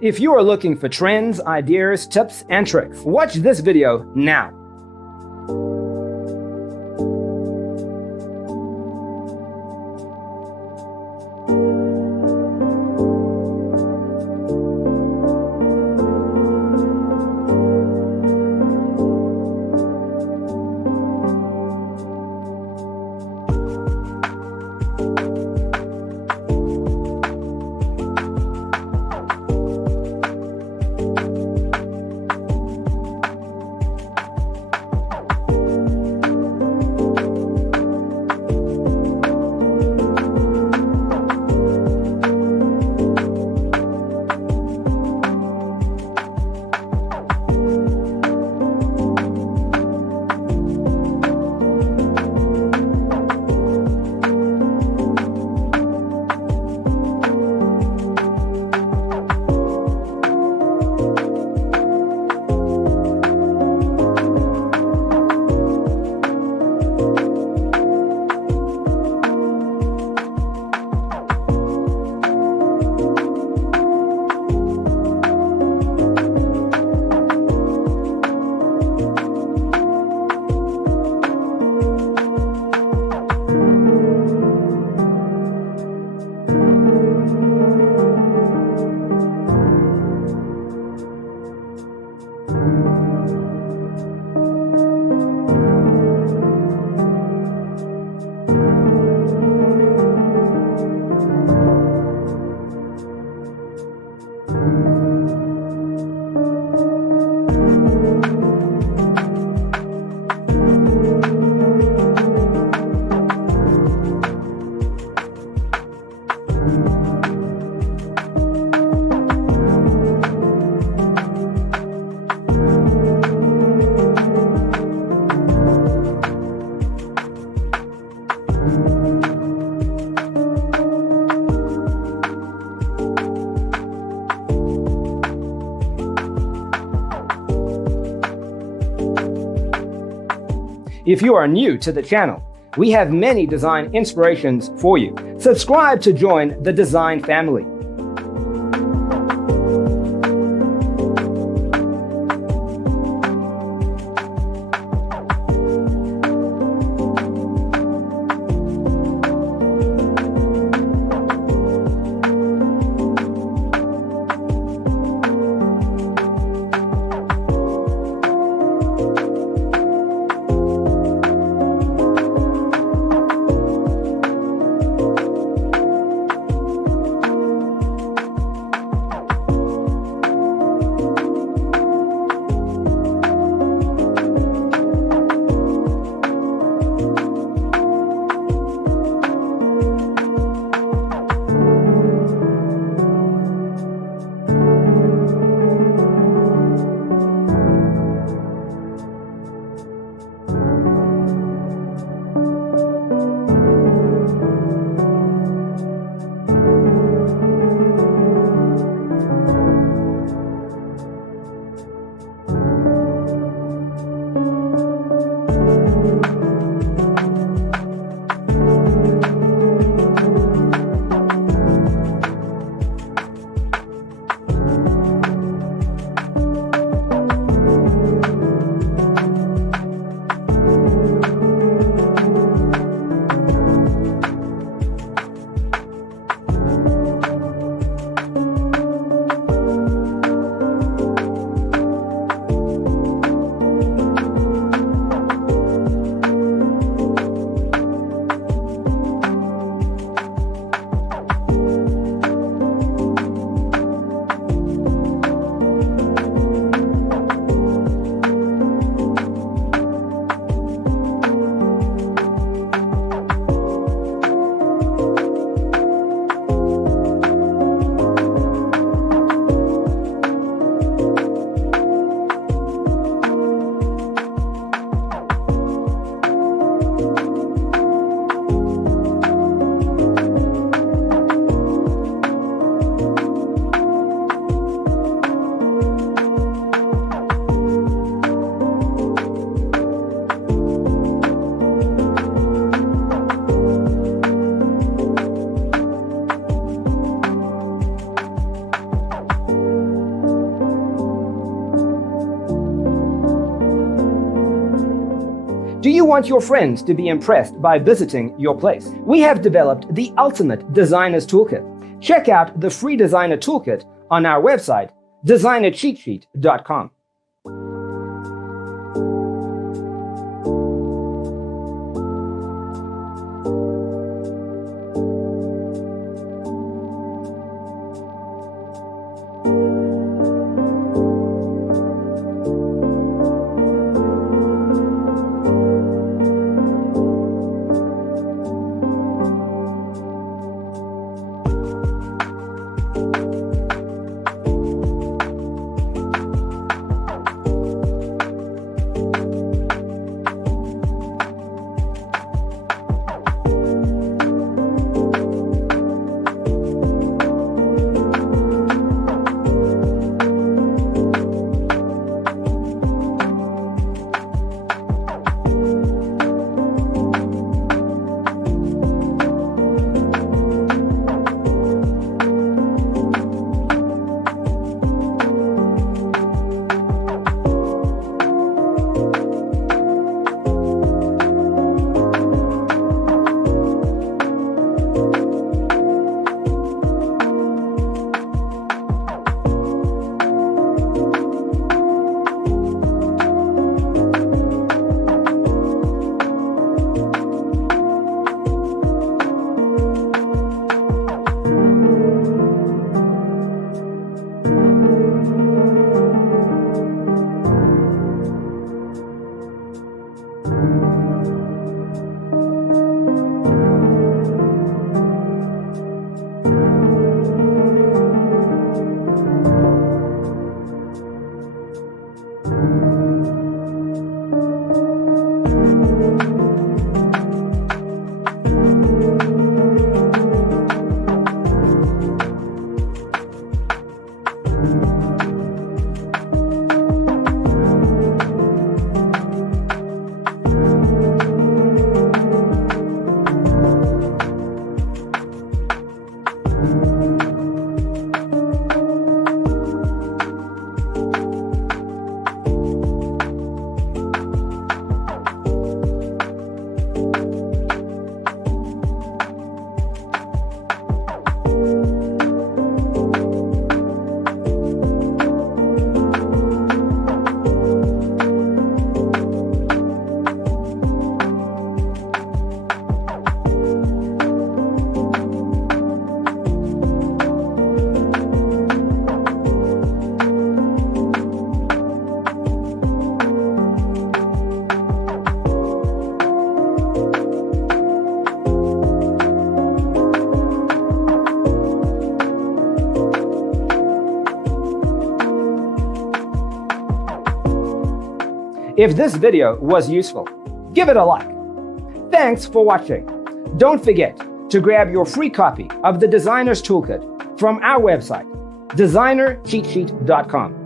If you are looking for trends, ideas, tips, and tricks, watch this video now. If you are new to the channel, we have many design inspirations for you. Subscribe to join the design family. Do you want your friends to be impressed by visiting your place? We have developed the ultimate designer's toolkit. Check out the free designer toolkit on our website, designercheatsheet.com. If this video was useful, give it a like. Thanks for watching. Don't forget to grab your free copy of the Designer's Toolkit from our website, designercheatsheet.com.